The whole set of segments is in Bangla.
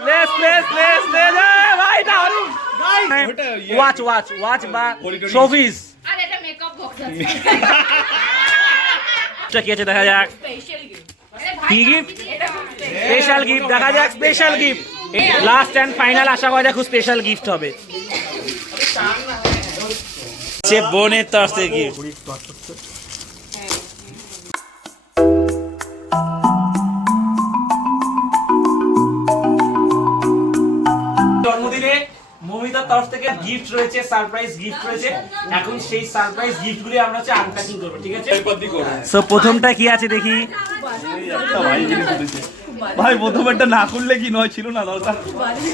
লেস লেস লেস লেস ভাই দারুণ ওয়াচ ওয়াচ ওয়াচ বা শোপিস আর এটা মেকআপ বক্স আছে কি আছে দেখা যাক স্পেশাল গিফট স্পেশাল গিফট দেখা যাক special gift last and final আশা করা যাক খুব স্পেশাল গিফট হবে সে বোনের তরফ থেকে গিফট মমিতার তরফ থেকে গিফট রয়েছে সারপ্রাইজ গিফট রয়েছে। এখন সেই সারপ্রাইজ গিফটগুলি আমরা হচ্ছে আনপ্যাকিং করব ঠিক আছে? সো প্রথমটা কি আছে দেখি? ভাই প্রথমেরটা না খুললে কি নয় ছিল না দরকার।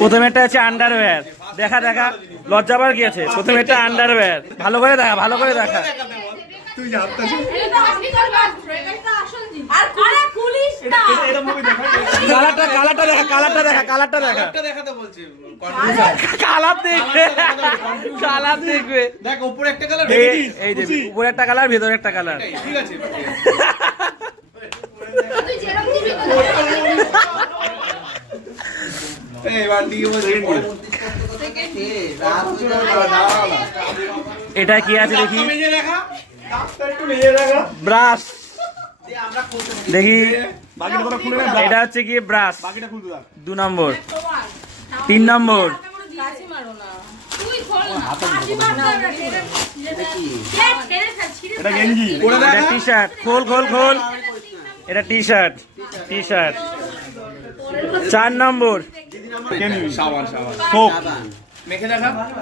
প্রথমে একটা হচ্ছে আন্ডারওয়্যার দেখা দেখা। লজ্জা পাওয়ার কি আছে? প্রথমে একটা আন্ডারওয়্যার ভালো করে দেখা ভালো করে দেখা। তুই আর না। এটা মুভি দেখা কালারটা কালারটা দেখা কালারটা দেখা কালারটা দেখা। দেখাতে বলছে। কালার দেখবে। কালার দেখবে। দেখ উপরে একটা কালার এই এই যে উপরে একটা কালার ভেতরে একটা কালার। ঠিক আছে তুই যেরকম দিবি এবার দিয়ে বলছে। এটা কি আছে দেখা। ব্রাশ। দেখি। এটা হচ্ছে কি ব্রাশ বাকিটা খুলতে দাও দু নম্বর। তিন নম্বর। এটা গেঞ্জি। পরে টি শার্ট খোল খোল খোল। এটা টি শার্ট টি শার্ট চার নম্বর।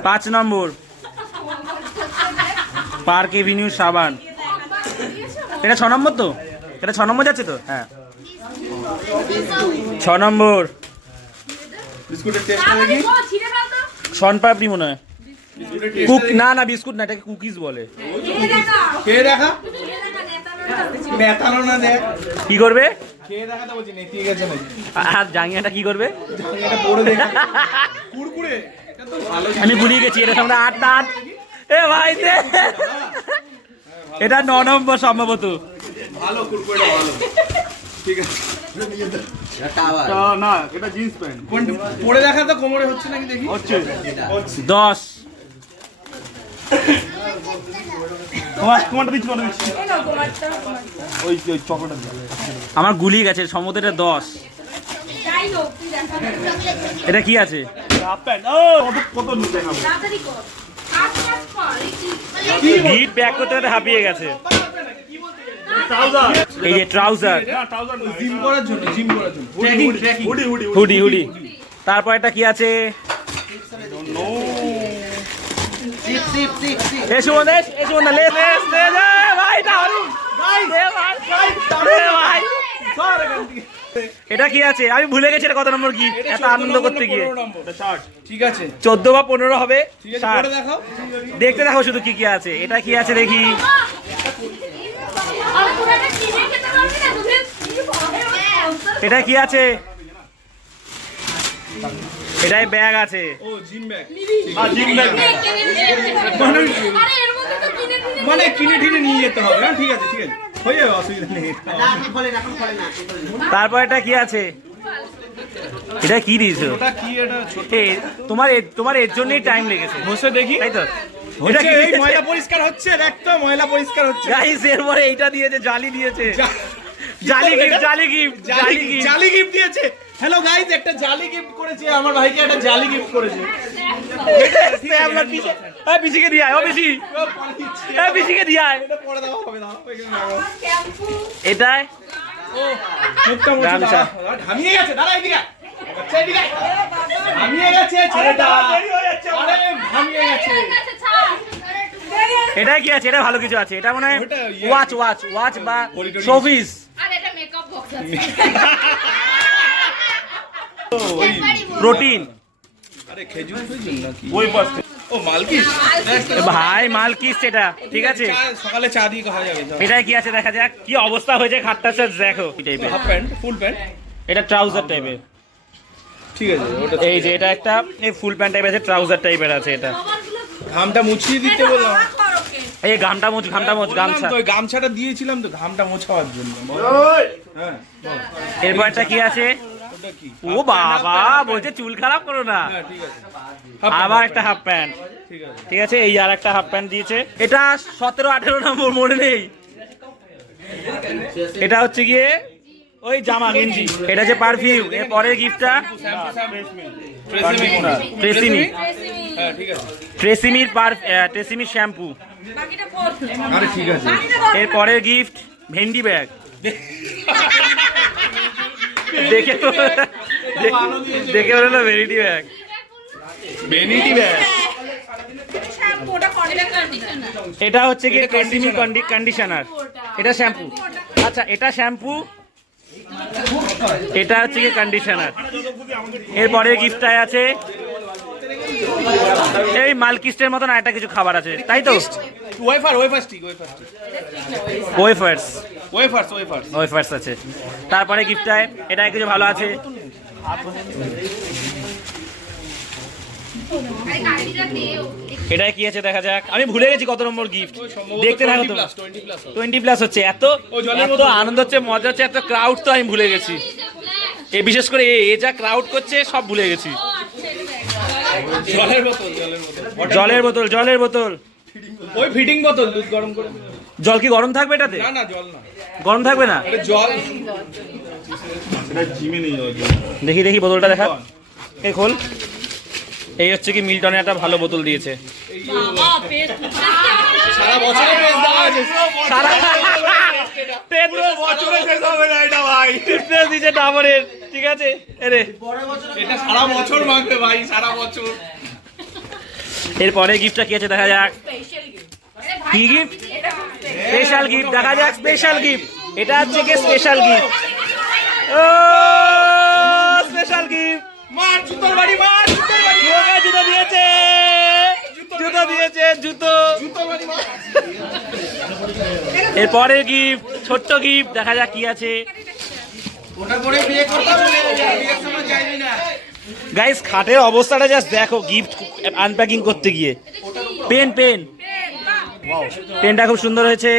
পাঁচ নম্বর। পার্ক এভিনিউ সাবান। এটা ছ নম্বর তো? এটা ছ নম্বর যাচ্ছে তো? হ্যাঁ। ছ নম্বর। বিস্কুটের শনপাপড়ি মনে হয়। কুক না না বিস্কুট না এটাকে কুকিজ বলে। খেয়ে দেখা? কি করবে? আর জাঙ্গিয়াটা কি করবে? আমি ভুলিয়ে গেছি এটা সামনে আট আট। এ ভাই দে। এটা ন নম্বর সম্ভবত। ভালো কুরকুরেটা ভালো। ঠিক আছে। না এটা জিন্স প্যান্ট পরে দেখা তো কোমরে হচ্ছে নাকি দেখি? হচ্ছে। দশ। আমার গুলিয়ে গেছে এটা দশ। এটা কি আছে? হাফ প্যান্ট কত কত নিচে দেখাবো? তাড়াতাড়ি কর কাজ কাজ কর এই কি গিট প্যাক করতে করতে হাঁপিয়ে গেছে এই যে ট্রাউজার জিম করার জন্য জিম করার জন্য। হুডি হুডি হুডি হুডি তারপর এটা কি আছে? এটা কি আছে? আমি ভুলে গেছি এটা কত নম্বর গিফট এত আনন্দ করতে গিয়ে। ঠিক আছে। চোদ্দ বা পনেরো হবে। দেখতে দেখো শুধু কি কি আছে। এটা কি আছে দেখি। এটা কি আছে? এটাই ব্যাগ আছে। ও জিম ব্যাগ আরে এর মধ্যে তো কিনে কিনে মানে কিনে টিনে নিয়ে যেতে হবে না ঠিক আছে ঠিক আছে। হয়ে যাবে অসুবিধা নেই। তারপর এটা কি আছে? এটা কি দিয়েছ? ওটা কি এটা ছোট। এ তোমার তোমার এর জন্যই টাইম লেগেছে। বসে দেখি। তাই তো? এটা এটা কি? এই ময়লা পরিষ্কার হচ্ছে দেখ তো ময়লা পরিষ্কার হচ্ছে। গাইস এরপরে এইটা দিয়েছে জালি দিয়েছে। জালি গিফট জালি গিফট জালি গিফট জালি গিফট দিয়েছে। হ্যালো গাইস একটা জালি গিফট করেছে আমার ভাইকে একটা জালি গিফট করেছে। আমরা পিছে এ পিছিকে দিয়ে আয় ও পিছি। এ পিছিকে দিয়ে আয়। এটা পরে দেওয়া হবে দাও এখানে লাগাও। এটাই মুখটা মুছে দাও। ঘামিয়ে গেছে দাঁড়া এদিকে আয়। বাচ্চা এদিকে আয়। ঘামিয়ে গেছে ছেলেটা। আরে ঘামিয়ে গেছে। এটা কি আছে? এটা ভালো কিছু আছে। এটা মনে হয় ওয়াচ ওয়াচ ওয়াচ বা Corridor শোপিস আর এটা মেকআপ বক্স আছে। প্রোটিন আরে খেজুর খেজুর নাকি? ওই পাশে ও মালকিস? ভাই মাল কিস এটা ঠিক আছে? সকালে চা দিয়ে খাওয়া যাবে তো। এটাই কি আছে? দেখা যাক কি অবস্থা হয়েছে খাটটা স্যার দেখো। এই টাইপের হাফ প্যান্ট ফুল প্যান্ট? এটা ট্রাউজার টাইপের ঠিক আছে ওটা এই যে এটা একটা এই ফুল প্যান্ট টাইপের আছে ট্রাউজার টাইপের আছে এটা। ঘামটা মুছিয়ে দিতে বললাম। এই গামটা মোচ গামটা মোচ গামছা। তো ওই গামছাটা দিয়েছিলাম তো ঘামটা মোছাবার জন্য। হ্যাঁ এরপর একটা কি আছে? ও বাবা বলছে চুল খারাপ করো না। হ্যাঁ ঠিক আবার একটা হাফ প্যান্ট ঠিক আছে। এই আর একটা হাফ প্যান্ট দিয়েছে। এটা সতেরো আঠেরো নম্বর মনে নেই। এটা হচ্ছে গিয়ে ওই জামা গেঞ্জি। এটা হচ্ছে পারফিউম এর পরের গিফটটা ট্রেসিমি হ্যাঁ ট্রেসিমির পার ট্রেসিমির শ্যাম্পু আরে ঠিক আছে। বাকিটা এর পরের গিফট ভেন্ডি ব্যাগ দেখে দেখে ভেরিটি ব্যাগ বেনিটি ব্যাগ ওটা কন্ডিশনার এটা হচ্ছে কি ট্রেসিমি কন্ডিশনার এটা শ্যাম্পু আচ্ছা এটা শ্যাম্পু এটা হচ্ছে কি কন্ডিশনার এরপরে গিফটটায় আছে এই মালকিস্টের মতন একটা কিছু খাবার আছে তাই তো? Wafer wafer stick wafer wafers wafers wafers wafers আছে। তারপরে গিফটটায় এটা কিছু ভালো আছে? এটাই কি আছে দেখা যাক? আমি ভুলে গেছি কত নম্বর গিফট দেখতে থাকো তো। প্লাস 20 প্লাস টোয়েন্টি প্লাস হচ্ছে। এত এত আনন্দ হচ্ছে মজা হচ্ছে এত ক্রাউড তো আমি ভুলে গেছি। এ বিশেষ করে এ যা ক্রাউড করছে সব ভুলে গেছি। জলের বোতল জলের বোতল। জলের বোতল জলের বোতল। ওই ফিটিং বোতল দুধ গরম করে। জল কি গরম থাকবে এটাতে? না না জল না। গরম থাকবে না? এটা জল। দেখি দেখি বোতলটা দেখা। এই খোল। এই হচ্ছে কি মিল্টনে একটা ভালো বোতল দিয়েছে। সারা বছরে বেশ দেওয়া আছে। সারা বছরে শেষ হবে না এটা ভাই। টিপনেস দিয়েছে ডাবরের ঠিক আছে? এরে। এটা সারা বছর মাখবে ভাই সারা বছর। এরপরে গিফটটা কি আছে দেখা যাক। স্পেশাল গিফট কি গিফট স্পেশাল গিফট দেখা যাক স্পেশাল গিফট এটা হচ্ছে কি স্পেশাল গিফট ও স্পেশাল গিফট মার জুতোর বাড়ি মার জুতোর বাড়ি। জুতো দিয়েছে। জুতো দিয়েছে জুতো। এরপরে গিফট ছোট্ট গিফট দেখা যাক কি আছে। গাইস খাটের অবস্থাটা জাস্ট দেখো গিফট আনপ্যাকিং করতে গিয়ে। পেন পেন পেনটা খুব সুন্দর হয়েছে।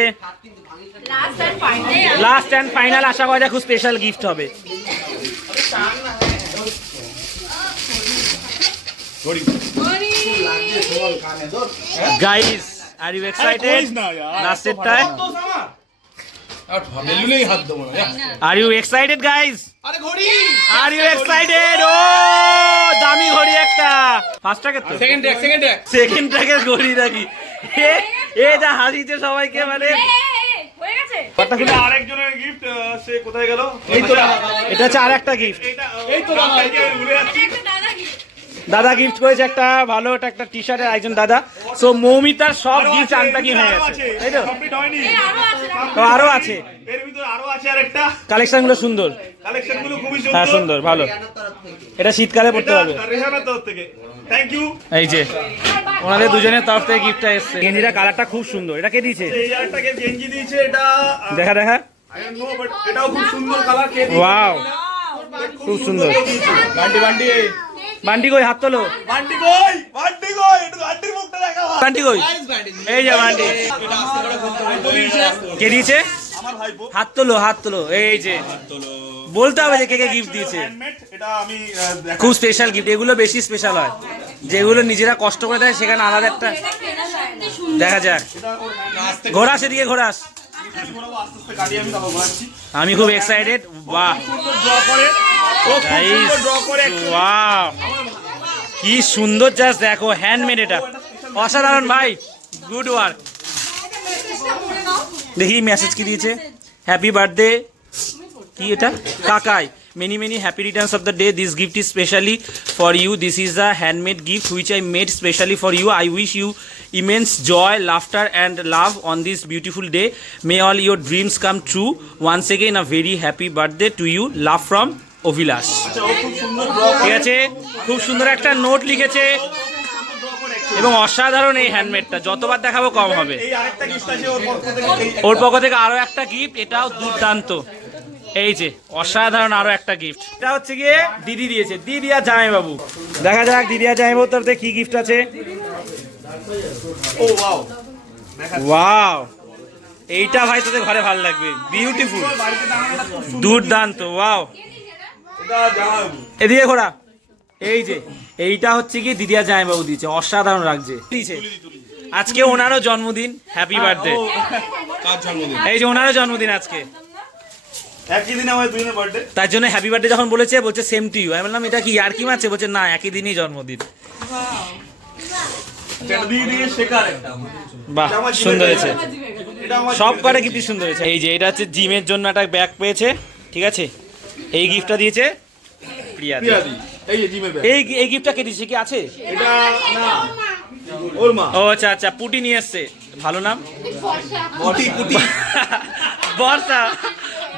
লাস্ট এন্ড অ্যান্ড ফাইনাল আশা করা যায় খুব স্পেশাল গিফট হবে। গাইস আর ইউ এক্সাইটেড দেবো না। আর ইউ এক্সাইটেড গাইস আরে ঘড়ি। আর ইউ এক্সাইটেড ও দামি ঘড়ি একটা। ফার্স্ট ট্র্যাকের তো। Second track second track second ট্র্যাকের ঘড়ি নাকি? এ এ যা হাসিছে সবাইকে মানে। হয়ে আরেকজনের গিফট সে কোথায় গেল? এই তো এটা হচ্ছে আর একটা গিফট এই তো দাদা, দাদা গিফট করেছে একটা ভালো একটা একটা টি শার্টের একজন দাদা। সো মৌমিতার সব গিফট আনপ্যাকিং হয়ে গেছে। তাই তো? কমপ্লিট হয়নি। আরও আছে না তো আরও আছে। এর ভিতরে আরও আছে আরেকটা কালেকশনগুলো সুন্দর। কালেকশনগুলো খুবই হ্যাঁ সুন্দর। ভালো। এটা শীতকালে পড়তে হবে। এই যে ওনাদের দুজনের তরফ থেকে গিফটটা এসছে। গেঞ্জিটা কালারটা খুব সুন্দর। এটা কে দিয়েছে? এই আরেকটাকে গেঞ্জি দিয়েছে? এটা দেখা দেখা। আই নো বাট এটাও খুব সুন্দর কালার কে ওয়াও খুব সুন্দর। বান্টি বান্টি বান্টি কই হাত তোলো। বান্টি কই? বান্টি কই? একটু বান্টির মুখটা দেখা বান্টি কই? এই যে হবে কে দিয়েছে? আমার ভাইপো। হাত তোলো হাত তোলো। এই যে। বলতে হবে যে কে কে গিফট দিয়েছে। এটা আমি খুব স্পেশাল গিফট এগুলো বেশি স্পেশাল হয়। যেগুলো নিজেরা কষ্ট করে দেয় সেখানে আলাদা একটা দেখা যাক। ঘোরাস এদিকে ঘোরাস ঘোরাবো আস্তে আস্তে কাটিয়ে আমি আমি খুব এক্সাইটেড বাহ। কি সুন্দর জাস্ট দেখো হ্যান্ডমেড এটা। অসাধারণ ভাই গুড ওয়ার্ক দেখি মেসেজ কি দিয়েছে? হ্যাপি বার্থডে কি এটা? কাকাই। Many many happy returns of the day this gift is specially for you this is a handmade gift which I made specially for you I wish you immense joy laughter and love on this beautiful day may all your dreams come true once again a very happy birthday to you love from Abhilash. ঠিক আছে? খুব সুন্দর একটা নোট লিখেছে এবং অসাধারণ এই হ্যান্ডমেডটা যতবার দেখাবো কম হবে। ওর পক্ষ থেকে ওর পক্ষ থেকে আরও একটা গিফট এটাও দুর্দান্ত। এই যে অসাধারণ আরও একটা গিফট এটা হচ্ছে গিয়ে দিদি দিয়েছে দিদি আর জামাই বাবু দেখা যাক দিদি আর জামাই তরফ থেকে কি গিফট আছে। ও ওয়াও ওয়াও এইটা ভাই তোদের ঘরে ভালো লাগবে। বিউটিফুল দুর্দান্ত ওয়াও জামাইবাবু এদিকে ঘোরা এই যে এইটা হচ্ছে কি দিদিয়া জামাইবাবু দিয়েছে অসাধারণ লাগছে। দিয়েছে। আজকে ওনারও জন্মদিন হ্যাপি বার্থডে এই যে ওনারও জন্মদিন আজকে। তার জন্য হ্যাপি বার্থডে যখন বলেছে বলছে সেম টু ইউ আমি বললাম এটা কি আর কি মারছে বলছে না একই দিনই জন্মদিন। বাহ সুন্দর হয়েছে। সব কটা গিফট সুন্দর হয়েছে। এই যে এটা হচ্ছে জিমের জন্য একটা ব্যাগ পেয়েছে ঠিক আছে? এই গিফটটা দিয়েছে প্রিয়া দি। প্রিয়াদি এই যে ব্যাগ এই এই গিফটটা কে দিয়েছে কি আছে? এটা না ওর মা ও আচ্ছা আচ্ছা পুটি নিয়ে এসছে। ভালো নাম? পুটি পুটি। বর্ষা।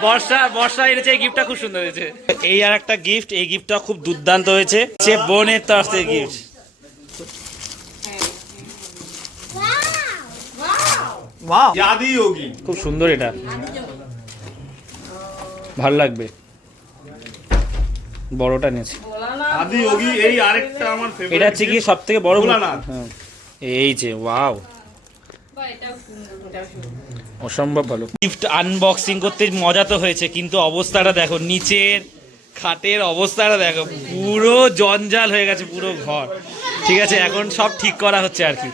বর্ষা বর্ষা এনেছে এই গিফটটা খুব সুন্দর হয়েছে। এই আর একটা গিফট এই গিফটটা খুব দুর্দান্ত হয়েছে। সে বোনের তরফ থেকে গিফট খুব সুন্দর এটা। ভালো লাগবে। বড়টা নিয়েছে। আদি যোগী এই আরেকটা আমার ফেভারিট এটা হচ্ছে কি সব থেকে বড় ভোলানাথ। হ্যাঁ। এই যে ওয়াও অসম্ভব ভালো। গিফট আনবক্সিং করতে মজা তো হয়েছে কিন্তু অবস্থাটা দেখো নিচের খাটের অবস্থাটা দেখো পুরো জঞ্জাল হয়ে গেছে পুরো ঘর। ঠিক আছে এখন সব ঠিক করা হচ্ছে আর কি।